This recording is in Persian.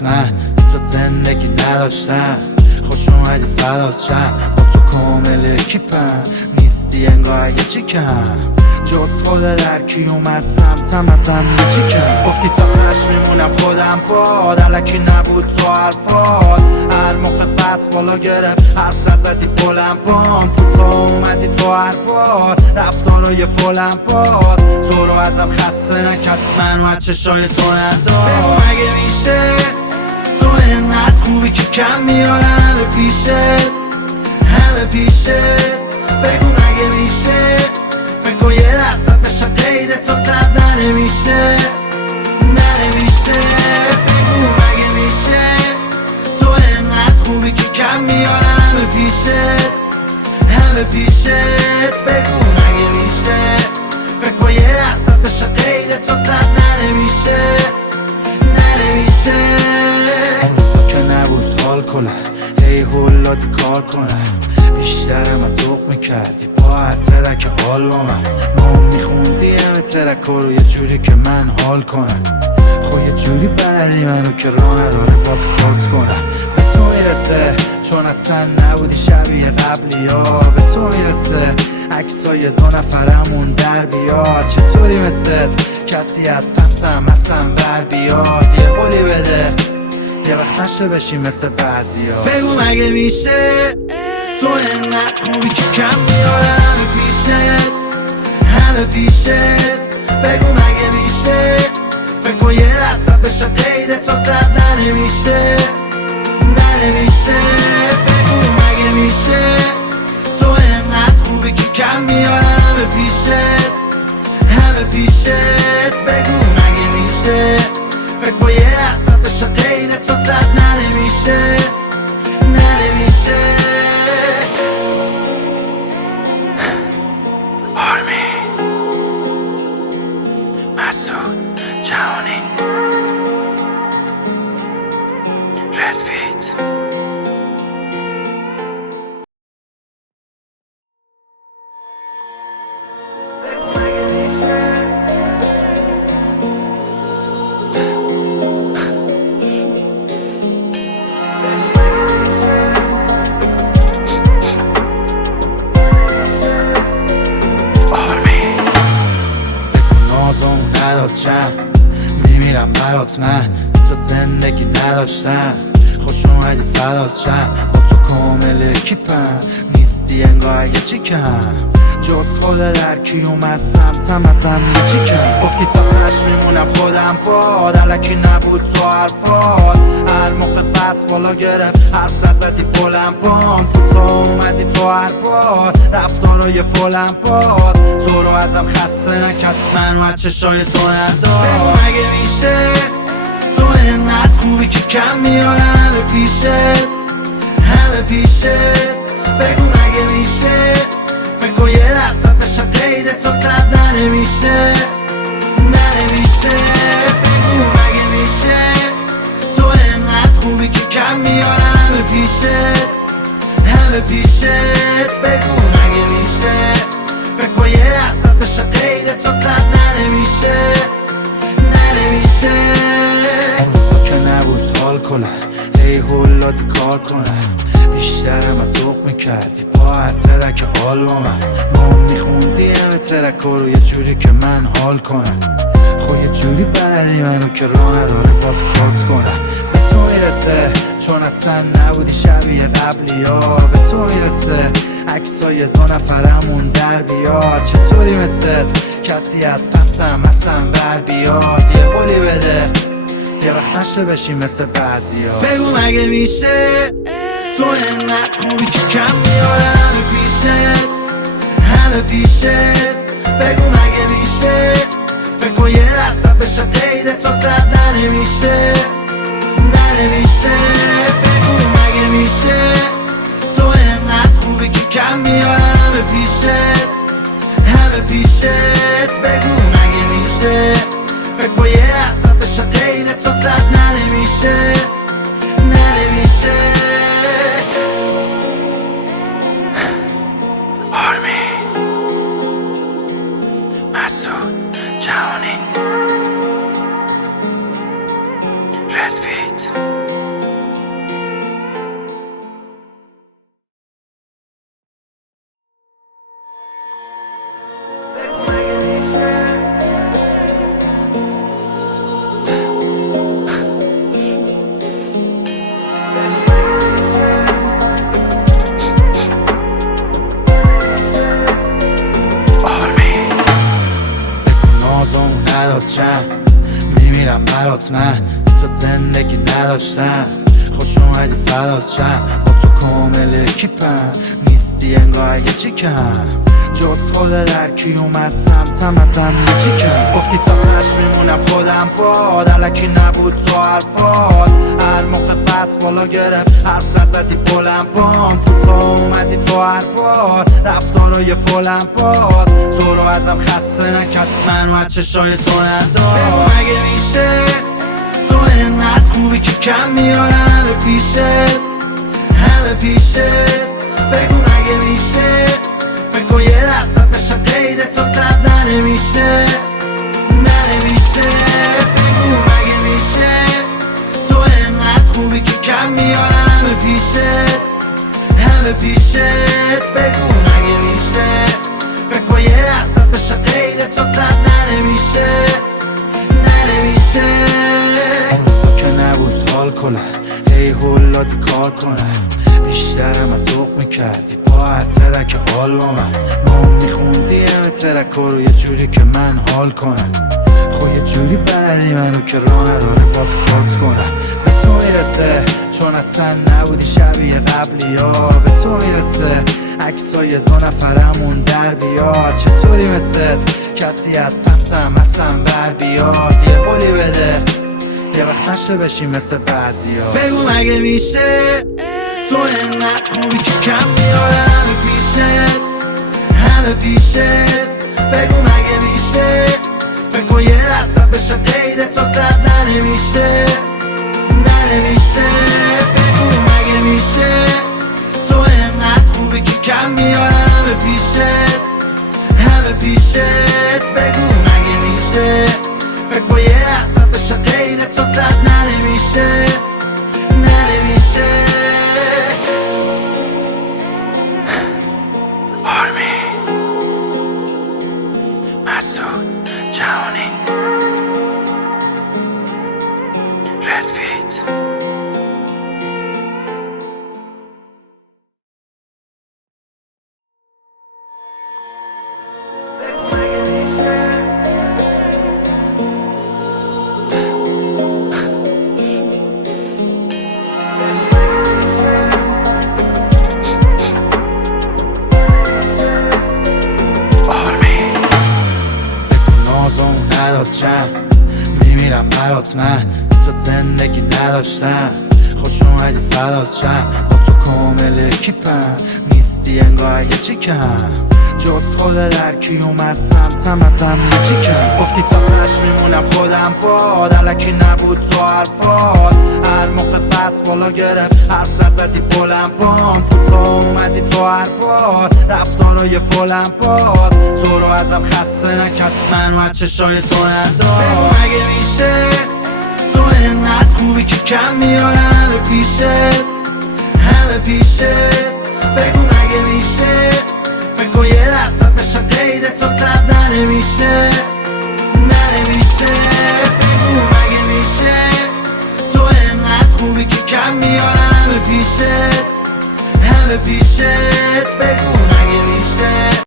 برات من تو زندگی نداشتم، خوش اومدی فدات شم، با تو کامل اکیپم، نیستی انگار یه چیکم، جز خود در کی اومد سمتم ازم یه چیکم. گفتی تا تش میمونم خودم باد، علکی نبود تو حرفات، هر موقع بس بالا گرفت حرف نزدی بلند بام، کوتاه اومدی تو هر بار رفتارای فلم باز، تو رو ازم خسته نکرد منو از چشای تو ندار. بگو مگه میشه تو اینقدر خوبی که کم میارم همه پیشت، همه پیشت. بگو مگه میشه فکر کن یه لحظت بشه قید تو صد نمیشه، نمیشه. بگو مگه میشه تو اینقدر خوبی که کم میارم همه پیشت، همه پیشت. بگو مگه میشه فکر کن یه لحظت بشه قید تو صد نمیشه، نمیشه. که نبود حال کنم هی هولادی کار کنم، بیشترم از ذوق میکردی با هر ترک حال با من، ما میخوندی همه ترک رو یه جوری که من حال کنم، خب یه جوری بلدی منو که راه نداره با تو کات کنم. به تو میرسه چون اصلا نبودی شبیه قبلی ها، به تو میرسه عکسای دو نفرمون در بیاد، چطوری مثلت کسی از پسم بر بیاد، یه قولی بده یه وقت نشه بشی مثل بعضیا. بگو مگه میشه تو اینقدر خوبی که کم میارم همه پیشت، همه پیشت. بگو مگه میشه فکر کن یه لحظت بشه قید تو صد نمیشه، نمیشه. بگو مگه میشه تو اینقدر خوبی که کم میارم همه پیشت، همه پیشت. بگو مگه میشه فکر کن یه لحظت بشه قید تو صد نمیشه، نمیشه. آرمی مسعود جهانی رزبیت. میمیرم برات من تو زندگی نداشتم، خوش اومدی فدات شم، با تو کامل اکیپم، نیستی انگار یه چیکم، جز خود در کی اومد سمتم ازم یه چیکم. گفتی تا تش میمونم خودم باد، علکی نبود تو حرفات، هر موقع بس بالا گرفت حرف نزدی بلند بام، کوتاه اومدی تو هر بار رفتارای فلم باز، تو رو ازم خسته نکرد منو از چشای تو ندار. بگو مگه میشه تو اینقدر خوبی که کم میارم همه پیشت، همه پیشت. بگو مگه میشه فکر کن یه لحظت بشه قید تو صد نمیشه، نمیشه. بگو مگه میشه تو اینقدر خوبی که کم میارم همه پیشت، همه پیشت. بگو مگه میشه فکر کن یه لحظت بشه قید تو صد نمیشه، نمیشه. که نبود حال کنم هی هولادی کار کنم، بیشترم از ذوق میکردی با هر ترک حال با من، ما میخوندی همه ترک رو یه جوری که من حال کنم، خب یه جوری بلدی منو که راه نداره با تو کات کنم. به تو میرسه چون اصلا نبودی شبیه قبلی ها، به تو میرسه عکسای دو نفرمون در بیاد، چطوری مثلت کسی از پسم بر بیاد، یه قولی بده یه وقت نشه بشی مثل بعضیا. بگو مگه میشه تو اینقدر خوبی که کم میارم همه پیشت، همه پیشت. بگو مگه میشه فکر کن یه لحظت بشه قید تو صد نمیشه، نمیشه. بگو مگه میشه تو اینقدر خوبی که کم میارم همه پیشت، همه پیشت. بگو مگه میشه فکر کن یه لحظت بشه قید تو صد نمیشه، نمیشه. آرمی مسعود جهانی رزبیت. جمع میمیرم برات من تو زندگی نداشتم خوش اومدی فدات شم با تو کامل اکیپم نیستی انگار یه چیکم جز خود درکی اومد سمتم ازم یه چیکم گفتی تا میمونم خودم باد الکی نبود تو حرفات هر موقع بس بالا گرفت حرف نزدی بلند بام کوتاه اومدی تو هر بار رفتارای فلم باز تو رو ازم خسته نکرد منو از چشای تو ندار بگو مگه میشه تو اینقدر خوبی که کم میارم همه پیشت بگو مگه میشه فکر کن یه لحظت بشم قید تو صد نمیشه بگو مگه میشه تو اینقدر خوبی که کم میارم همه پیشت بگو مگه میشه فکر کن یه لحظت بشم قید تو صد نمیشه که نبود حال کنم هی هولاتی کار کنم بیشترم از ذوق میکردی با هر ترک حال با من ما میخوندی همه ترک رو یه جوری که من حال کنم خب یه جوری بلدی منو که راه نداره با تو کات کنم به تو میرسه چون اصلا نبودی شبیه قبلی ها به تو میرسه عکسای دو نفرمون در بیاد چطوری مثلت کسی از پسم بر بیاد یه قولی بده یه وقت نشه بشی مثل بعضیا بگو مگه میشه تو اینقدر خوبی که کم میارم همه پیشت بگو مگه میشه فکر کن یه لحظت بشه قید تو صد نمیشه بگو مگه میشه تو اینقدر خوبی که کم میارم همه پیشت بگو مگه میشه فکر کن یه لحظت بشه قید تو صد نمیشه آرمی مسعود جهانی رسپیت میمیرم برات من تو زندگی نداشتم خوش اومدی فدات شم با تو کامل اکیپم نیستی انگار یه چیکم جز خود درکی اومد سمتم ازم یه چیکم گفتی تا میمونم خودم باد الکی نبود تو حرفات هر موقع بس بالا گرفت حرف نزدی بلند بام کوتاه اومدی تو هر بار رفتارای فلم باز تو رو ازم خسته نکرد منو از چشای تو ندار بگو مگه میشه تو اینقدر خوبی که کم میارم همه پیشت بگو مگه میشه فکر کن یه لحظت بشم قید تو صد نمیشه بگو مگه میشه تو اینقدر خوبی که کم میارم همه پیشت بگو